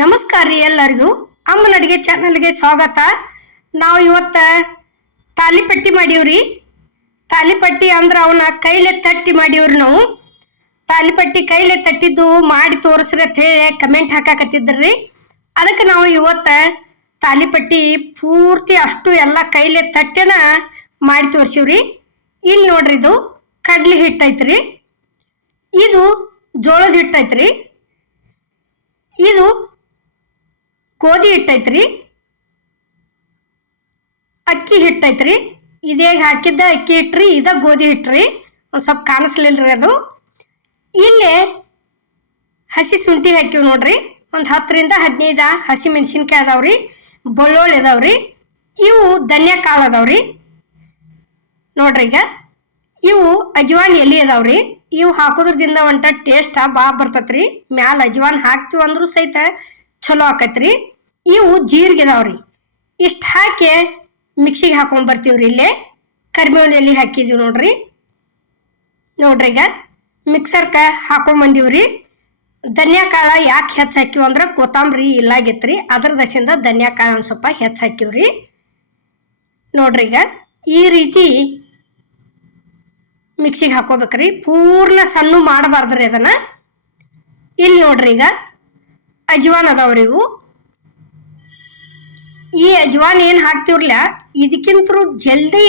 ನಮಸ್ಕಾರ ರೀ ಎಲ್ಲರಿಗೂ. ಅಮ್ಮನ ಅಡುಗೆ ಚಾನಲ್ಗೆ ಸ್ವಾಗತ. ನಾವು ಇವತ್ತು ತಾಲಿಪಟ್ಟಿ ಮಾಡೀವ್ರಿ ತಾಲಿಪಟ್ಟಿ ಅಂದ್ರೆ ಅವನ್ನ ಕೈಲೆ ತಟ್ಟಿ ಮಾಡೀವ್ರಿ ನಾವು. ತಾಲಿಪಟ್ಟಿ ಕೈಲೆ ತಟ್ಟಿದ್ದು ಮಾಡಿ ತೋರಿಸ್ರಿ ಅಂತ ಹೇಳಿ ಕಮೆಂಟ್ ಹಾಕಾಕತ್ತಿದ್ರಿ. ಅದಕ್ಕೆ ನಾವು ಇವತ್ತು ತಾಲಿಪಟ್ಟಿ ಪೂರ್ತಿ ಅಷ್ಟು ಎಲ್ಲ ಕೈಲೆ ತಟ್ಟೆನ ಮಾಡಿ ತೋರಿಸಿವ್ರಿ ಇಲ್ಲಿ ನೋಡ್ರಿ ಇದು ಕಡ್ಲಿ ಹಿಟ್ಟು ಐತ್ರಿ. ಇದು ಜೋಳದ ಹಿಟ್ಟು ಐತ್ರಿ. ಇದು ಗೋಧಿ ಹಿಟ್ಟೈತ್ರಿ. ಅಕ್ಕಿ ಹಿಟ್ಟೈತ್ರಿ. ಇದೇಗ ಹಾಕಿದ್ದ? ಅಕ್ಕಿ ಹಿಟ್ರಿ, ಇದ ಗೋಧಿ ಹಿಟ್ರಿ. ಒಂದು ಸ್ವಲ್ಪ ಕಾಣಿಸ್ಲಿಲ್ರಿ ಅದು. ಇಲ್ಲಿ ಹಸಿ ಶುಂಠಿ ಹಾಕಿವ್ ನೋಡ್ರಿ. ಒಂದು ಹತ್ತರಿಂದ ಹದಿನೈದು ಹಸಿ ಮೆಣಸಿನ್ಕಾಯಿ ಅದಾವ್ರಿ. ಬೆಳ್ಳುಳ್ಳಿ ಅದಾವ್ರಿ. ಇವು ಧನ್ಯ ಕಾಳು ಅದಾವ್ರಿ. ನೋಡ್ರಿ ಈಗ. ಇವು ಅಜ್ವಾನ್ ಎಲೆ ಅದಾವ್ರಿ. ಇವು ಹಾಕೋದ್ರದಿಂದ ಒಂಟ ಟೇಸ್ಟ್ ಭಾಳ ಬರ್ತೈತ್ರಿ. ಮ್ಯಾಲ ಅಜ್ವಾನ್ ಹಾಕ್ತಿವಿ ಅಂದ್ರೂ ಸಹಿತ ಚಲೋ ಆಕತ್ರಿ. ಇವು ಜೀರಿಗೆದವ್ರಿ ಇಷ್ಟ ಹಾಕಿ ಮಿಕ್ಸಿಗೆ ಹಾಕೊಂಡು ಬರ್ತೀವ್ರಿ ಇಲ್ಲೇ. ಕರಿಬೇವಿನ ಎಲೆ ಹಾಕಿದೀವಿ ನೋಡ್ರಿ. ನೋಡ್ರಿ ಈಗ ಮಿಕ್ಸರ್ಕ ಹಾಕೊಂಡು ಬಂದೀವ್ರಿ. ಕಾಳ ಯಾಕೆ ಹೆಚ್ಚು ಹಾಕಿವ್ ಅಂದ್ರೆ ಕೊತ್ತಂಬರಿ ಇಲ್ಲಾಗಿತ್ರಿ. ಅದ್ರ ದಶಿಂದ ಧನ್ಯಾ ಕಾಳು ಒಂದು ಸ್ವಲ್ಪ ಹೆಚ್ಚು ಹಾಕಿವ್ರಿ ನೋಡ್ರಿ ಈಗ ಈ ರೀತಿ ಮಿಕ್ಸಿಗೆ ಹಾಕೋಬೇಕ್ರಿ. ಪೂರ್ಣ ಸಣ್ಣ ಮಾಡಬಾರ್ದ್ರಿ ಅದನ್ನು. ಇಲ್ಲಿ ನೋಡ್ರಿ ಈಗ ಅಜ್ವಾನ್ ಅದಾವ್ರಿ ಇವು. ಈ ಅಜ್ವಾನ್ ಏನು ಹಾಕ್ತಿವ್ರಲ್ಲ, ಇದಕ್ಕಿಂತರೂ ಜಲ್ದಿ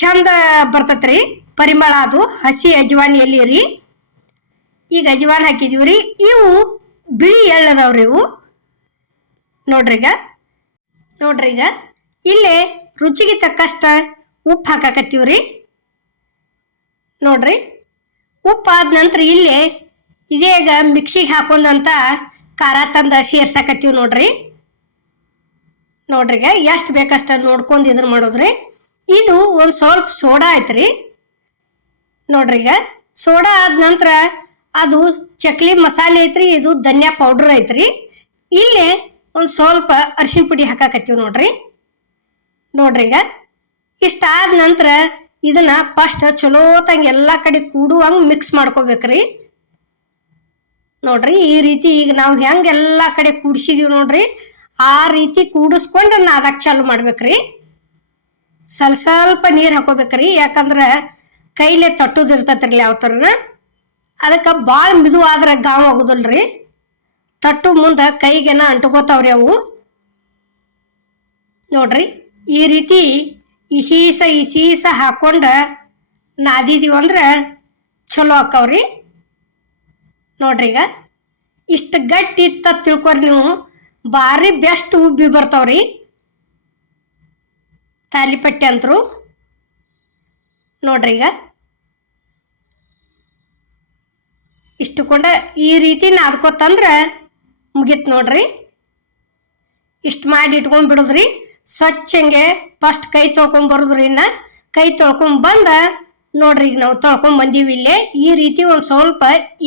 ಚಂದ ಬರ್ತತ್ರಿ ಪರಿಮಳ ಅದು, ಹಸಿ ಅಜ್ವಾನ್ ಎಲ್ಲಿ ರೀ. ಈಗ ಅಜ್ವಾನ್ ರೀ. ಇವು ಬಿಳಿ ಎಳ್ಳದವ್ರಿ ಇವು. ನೋಡ್ರಿ ನೋಡ್ರಿಗ ನೋಡ್ರಿ ಈಗ. ಇಲ್ಲೇ ರುಚಿಗೆ ತಕ್ಕಷ್ಟ ಉಪ್ಪು ಹಾಕಾಕತ್ತೀವ್ರಿ ನೋಡ್ರಿ. ಉಪ್ಪು ಆದ ನಂತರ ಇಲ್ಲೇ ಇದೇಗ ಮಿಕ್ಸಿಗೆ ಹಾಕೊಂಡಂತ ಖಾರ ತಂದು ಸೇರ್ಸಾಕತ್ತೀವಿ ನೋಡ್ರಿ. ನೋಡ್ರಿ ಈಗ ಎಷ್ಟು ಬೇಕಷ್ಟು ನೋಡ್ಕೊಂಡು ಇದನ್ನ ಮಾಡೋದ್ರಿ. ಇದು ಒಂದು ಸ್ವಲ್ಪ ಸೋಡಾ ಐತ್ರಿ. ನೋಡ್ರಿ ಈಗ ಸೋಡಾ ಆದ ನಂತರ ಅದು ಚಕ್ಲಿ ಮಸಾಲೆ ಐತ್ರಿ, ಇದು ಧನ್ಯಾ ಪೌಡ್ರ್ ಐತ್ರಿ. ಇಲ್ಲಿ ಒಂದು ಸ್ವಲ್ಪ ಅರಿಶಿನ ಪುಡಿ ಹಾಕಾಕತ್ತೀವಿ ನೋಡ್ರಿ. ನೋಡ್ರಿ ಈಗ ಇಷ್ಟಾದ ನಂತರ ಇದನ್ನ ಫಸ್ಟ್ ಚಲೋತಂಗೆ ಎಲ್ಲ ಕಡೆ ಕೂಡುವಂಗೆ ಮಿಕ್ಸ್ ಮಾಡ್ಕೋಬೇಕ್ರಿ. ನೋಡ್ರಿ, ಈ ರೀತಿ ಈಗ ನಾವು ಹೆಂಗೆ ಎಲ್ಲ ಕಡೆ ಕೂಡಿಸಿದೀವಿ ನೋಡ್ರಿ, ಆ ರೀತಿ ಕೂಡಿಸ್ಕೊಂಡು ನಾದಕ್ಕೆ ಚಾಲು ಮಾಡ್ಬೇಕ್ರಿ. ಸ್ವಲ್ಪ ಸ್ವಲ್ಪ ನೀರು ಹಾಕೋಬೇಕ್ರಿ, ಯಾಕಂದ್ರೆ ಕೈಲೇ ತಟ್ಟೋದು ಯಾವ ಥರನ ಅದಕ್ಕೆ ಭಾಳ ಮಿದು ಆದ್ರೆ ಗಾವ್ ಆಗೋದಿಲ್ರಿ. ತಟ್ಟು ಮುಂದೆ ಕೈಗೆನ ಅಂಟ್ಕೋತಾವ್ರಿ ಅವು. ನೋಡ್ರಿ, ಈ ರೀತಿ ಇಸೀಸ ಇಸೀಸ ಹಾಕೊಂಡು ನಾದಿದೀವಿ ಅಂದ್ರೆ ಚಲೋ ಆಕ್ಕವ್ರಿ. ನೋಡ್ರಿ ಈಗ. ಇಷ್ಟು ಗಟ್ಟಿ ಇತ್ತ ತಿಳ್ಕೊರಿ ನೀವು. ಭಾರಿ ಬೆಸ್ಟ್ ಉಬ್ಬಿ ಬರ್ತಾವ್ರಿ. ತಾಲಿಪಟ್ಟಿ ಅಂತರು. ನೋಡ್ರಿ ಈಗ. ಇಷ್ಟು ಕೊಂಡ ಈ ರೀತಿ ನಾದ್ಕೊತಂದ್ರೆ ಮುಗೀತು ನೋಡ್ರಿ. ಇಷ್ಟು ಮಾಡಿ ಇಟ್ಕೊಂಡ್ ಬಿಡುದ್ರಿ. ಸ್ವಚ್ಛಂಗೆ ಫಸ್ಟ್ ಕೈ ತೊಳ್ಕೊಂಡ್ ಬರುದ್ರಿ ಇನ್ನ. ಕೈ ತೊಳ್ಕೊಂಡ್ ಬಂದ ನೋಡ್ರಿ, ಈಗ ನಾವು ತೊಳ್ಕೊಂಡ್ ಬಂದೀವಿ ಇಲ್ಲೇ. ಈ ರೀತಿ ಒಂದು ಸ್ವಲ್ಪ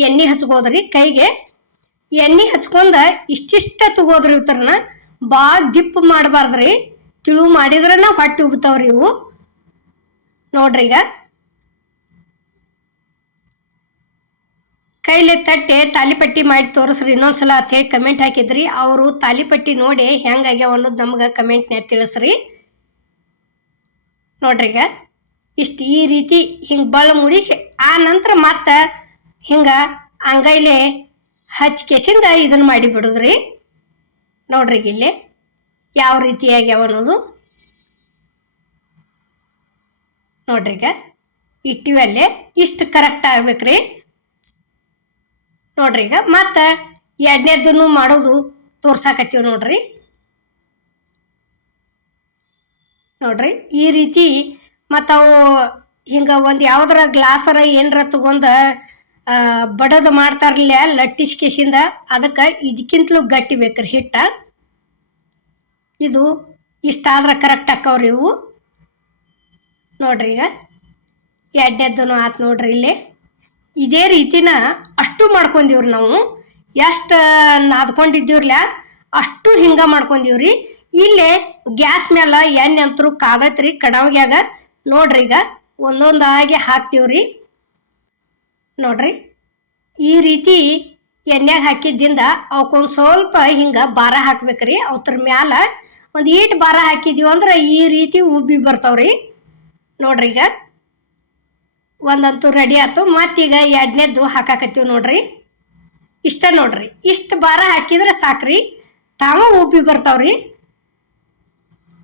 ಎಣ್ಣೆ ಹಚ್ಕೋದ್ರಿ ಕೈಗೆ. ಎಣ್ಣೆ ಹಚ್ಕೊಂಡ ಇಷ್ಟಿಷ್ಟ ತಗೋದ್ರಿ ಇವ್ತರನ. ಭಾಳ ದಿಪ್ ಮಾಡಬಾರ್ದ್ರಿ. ತಿಳು ಮಾಡಿದ್ರನ ಹೊಟ್ಟೆ ಉಬ್ತಾವ್ರಿ ಇವು. ನೋಡ್ರಿ ಈಗ. ಕೈಲೆ ತಟ್ಟೆ ತಾಲಿಪಟ್ಟಿ ಮಾಡಿ ತೋರಿಸ್ರಿ. ಇನ್ನೊಂದ್ಸಲ ಅಂತ ಹೇಳಿ ಕಮೆಂಟ್ ಹಾಕಿದ್ರಿ, ಅವರು ತಾಲಿಪಟ್ಟಿ ನೋಡಿ ಹೆಂಗಾಗ್ಯಾವ ಅನ್ನೋದು ನಮ್ಗೆ ಕಮೆಂಟ್ನ್ಯಾಗ ತಿಳಿಸ್ರಿ. ನೋಡ್ರಿ ಈಗ. ಇಷ್ಟು ಈ ರೀತಿ ಹಿಂಗೆ ಬಳ್ಳ ಮುಡಿಸಿ, ಆ ನಂತರ ಮತ್ತೆ ಹಿಂಗೆ ಅಂಗೈಲೆ ಹಚ್ಚಿ ಕೆಸಿಂದ ಇದನ್ನು ಮಾಡಿ ಬಿಡುದ್ರಿ. ನೋಡ್ರಿ ಇಲ್ಲಿ ಯಾವ ರೀತಿ ಆಗ್ಯಾವ ಅನ್ನೋದು. ನೋಡ್ರಿ ಈಗ ಇಟ್ಟಿವಲ್ಲೇ ಇಷ್ಟು ಕರೆಕ್ಟ್ ಆಗ್ಬೇಕ್ರಿ. ನೋಡ್ರಿ ಈಗ, ಮತ್ತೆ ಎರಡನೇದನ್ನು ಮಾಡೋದು ತೋರ್ಸಾಕತ್ತೀವಿ ನೋಡ್ರಿ. ನೋಡ್ರಿ, ಈ ರೀತಿ ಮತ್ತು ಅವು ಹಿಂಗೆ ಒಂದು ಯಾವ್ದಾರ ಗ್ಲಾಸರ ಏನರ ತಗೊಂಡ ಬಡದು ಮಾಡ್ತಾರಲ್ಲ ಲಟ್ಟಿಸ್ ಕೇಶಿಂದ, ಅದಕ್ಕೆ ಇದಕ್ಕಿಂತಲೂ ಗಟ್ಟಿ ಬೇಕ್ರಿ ಹಿಟ್ಟ. ಇದು ಇಷ್ಟಾದ್ರೆ ಕರೆಕ್ಟ್ ಹಾಕವ್ರಿ ಇವು. ನೋಡ್ರಿ ಈಗ. ಎಡ್ಡೆದ್ದನು ಆತು ನೋಡ್ರಿ ಇಲ್ಲಿ. ಇದೇ ರೀತಿನ ಅಷ್ಟು ಮಾಡ್ಕೊಂಡೀವ್ರಿ ನಾವು. ಎಷ್ಟು ನಾದ್ಕೊಂಡಿದ್ದೀವ್ರಲ್ಲ, ಅಷ್ಟು ಹಿಂಗ ಮಾಡ್ಕೊಂಡೀವ್ರಿ ಇಲ್ಲೇ ಗ್ಯಾಸ್ ಮೇಲೆ ಎಣ್ಣೆ ಅಂತರೂ ಕಾದೈತ್ರಿ ಕಡಾವ್ಗ್ಯಾಗ. ನೋಡ್ರಿ ಈಗ ಒಂದೊಂದಾಗಿ ಹಾಕ್ತೀವ್ರಿ. ನೋಡ್ರಿ. ಈ ರೀತಿ ಎಣ್ಣೆಗೆ ಹಾಕಿದ್ದಿಂದ ಅವಕ್ಕೊಂದು ಸ್ವಲ್ಪ ಹಿಂಗೆ ಭಾರ ಹಾಕ್ಬೇಕ್ರಿ. ಅವತ್ರ ಮ್ಯಾಲ ಒಂದು ಈಟ್ ಬಾರ ಹಾಕಿದೀವಿ ಅಂದ್ರೆ ಈ ರೀತಿ ಉಬ್ಬಿ ಬರ್ತಾವ್ರಿ. ನೋಡ್ರಿ ಈಗ. ಒಂದಂತೂ ರೆಡಿ ಆಯ್ತು ಮತ್ತೀಗ ಎರಡನೇದ್ದು ಹಾಕಾಕತ್ತೀವಿ ನೋಡ್ರಿ. ಇಷ್ಟ ನೋಡ್ರಿ. ಇಷ್ಟು ಭಾರ ಹಾಕಿದ್ರೆ ಸಾಕ್ರಿ. ತಾವ ಉಬ್ಬಿ ಬರ್ತಾವ್ರಿ.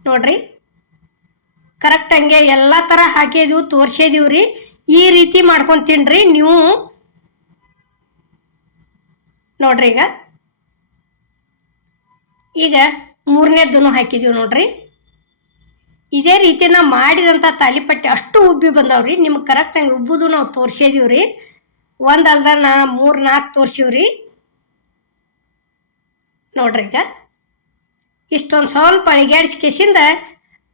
ನೋಡ್ರಿ. ಕರೆಕ್ಟ್ ಹಂಗೆ ಎಲ್ಲ ಥರ ಹಾಕಿದೀವಿ ತೋರ್ಸಿದೀವಿ ರೀ ಈ ರೀತಿ ಮಾಡ್ಕೊಂಡು ತಿನ್ರಿ ನೀವು. ನೋಡ್ರಿ ಈಗ. ಈಗ ಮೂರನೇದ್ದೂ ಹಾಕಿದೀವಿ ನೋಡ್ರಿ. ಇದೇ ರೀತಿ ನಾ ಮಾಡಿದಂಥ ತಾಲಿಪಟ್ಟಿ ಅಷ್ಟು ಉಬ್ಬಿ ಬಂದಾವ್ರಿ. ನಿಮ್ಗೆ ಕರೆಕ್ಟಾಗಿ ಉಬ್ಬುದು ನಾವು ತೋರ್ಸಿದೀವಿ ರೀ ಒಂದು ಅಲ್ದ ನಾ ಮೂರು ನಾಲ್ಕು ತೋರ್ಸಿವಿ ರೀ ನೋಡ್ರಿ ಈಗ. ಇಷ್ಟೊಂದು ಸ್ವಲ್ಪ ಅಳಿಗಾಡಿಸ್ಕೇಸಿಂದ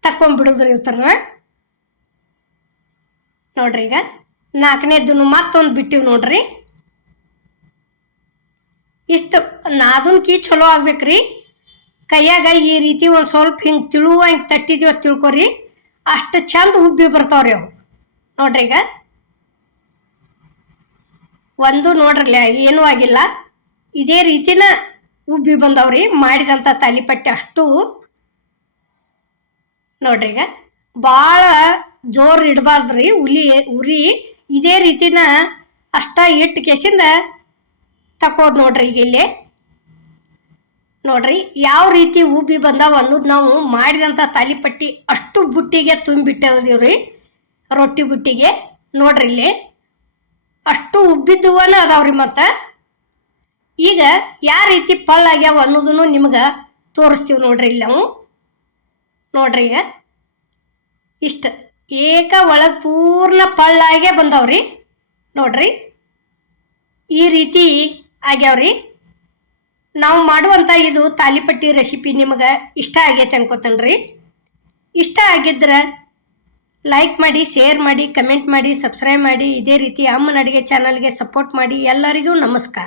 ತಕ್ಕೊಂಬಿಡುದ್ರಿ ಉತ್ತರ ನೋಡ್ರಿ ಈಗ. ನಾಲ್ಕನೇದನ್ನು ಮತ್ತೊಂದು ಬಿಟ್ಟಿವಿ ನೋಡ್ರಿ. ಇಷ್ಟು ನಾದನ್ಕಿ ಚಲೋ ಆಗ್ಬೇಕ್ರಿ. ಕೈಯಾಗ ಈ ರೀತಿ ಒಂದು ಸ್ವಲ್ಪ ಹಿಂಗೆ ತಿಳುವ, ಹಿಂಗೆ ತಟ್ಟಿದೀವಿ ಅಂತ ತಿಳ್ಕೊರಿ. ಅಷ್ಟು ಚಂದ ಉಬ್ಬಿ ಬರ್ತಾವ್ರಿ ಅವು. ನೋಡ್ರಿ ಈಗ. ಒಂದು ನೋಡ್ರಲ್ಲ ಏನೂ ಆಗಿಲ್ಲ. ಇದೇ ರೀತಿನ ಉಬ್ಬಿ ಬಂದವ್ರಿ. ಮಾಡಿದಂಥ ತಾಲಿಪಟ್ಟಿ ಅಷ್ಟು ನೋಡ್ರಿ ಈಗ. ಭಾಳ ಜೋರು ಇಡಬಾರ್ದ್ರಿ ಉಲಿ ಉರಿ. ಇದೇ ರೀತಿನ ಅಷ್ಟ ಇಟ್ಟು ಕೇಸಿಂದ ತಕೋದು ನೋಡ್ರಿ ಈಗ ಇಲ್ಲಿ. ನೋಡ್ರಿ ಯಾವ ರೀತಿ ಉಬ್ಬಿ ಬಂದಾವ ಅನ್ನೋದು ನಾವು ಮಾಡಿದಂಥ ತಾಲಿಪಟ್ಟಿ ಅಷ್ಟು ಬುಟ್ಟಿಗೆ ತುಂಬಿಟ್ಟಿದ್ದೀವ್ರಿ ರೊಟ್ಟಿ ಬುಟ್ಟಿಗೆ. ನೋಡ್ರಿ ಇಲ್ಲಿ. ಅಷ್ಟು ಉಬ್ಬಿದ್ದುವನ ಅದಾವ್ರಿ ಮತ್ತು. ಈಗ ಯಾವ ರೀತಿ ಪಳ್ಳಾಗ್ಯಾವ ಅನ್ನೋದನ್ನು ನಿಮ್ಗೆ ತೋರಿಸ್ತೀವಿ ನೋಡ್ರಿ ಇಲ್ಲಿ ನಾವು. ನೋಡ್ರಿ ಈಗ. ಇಷ್ಟ ಏಕ ಒಳಗೆ ಪೂರ್ಣ ಪಳ್ಳಾಗೆ ಬಂದವ್ರಿ. ನೋಡ್ರಿ. ಈ ರೀತಿ ಆಗ್ಯಾವ್ರಿ. ನಾವು ಮಾಡುವಂಥ ಇದು ತಾಲಿಪಟ್ಟಿ ರೆಸಿಪಿ ನಿಮಗೆ ಇಷ್ಟ ಆಗೈತೆ ಅನ್ಕೋತೇನೆ ಇಷ್ಟ ಆಗಿದ್ರೆ ಲೈಕ್ ಮಾಡಿ ಶೇರ್ ಮಾಡಿ ಕಮೆಂಟ್ ಮಾಡಿ ಸಬ್ಸ್ಕ್ರೈಬ್ ಮಾಡಿ. ಇದೇ ರೀತಿ ಅಮ್ಮನ ಅಡುಗೆ ಚಾನಲ್ಗೆ ಸಪೋರ್ಟ್ ಮಾಡಿ ಎಲ್ಲರಿಗೂ ನಮಸ್ಕಾರ.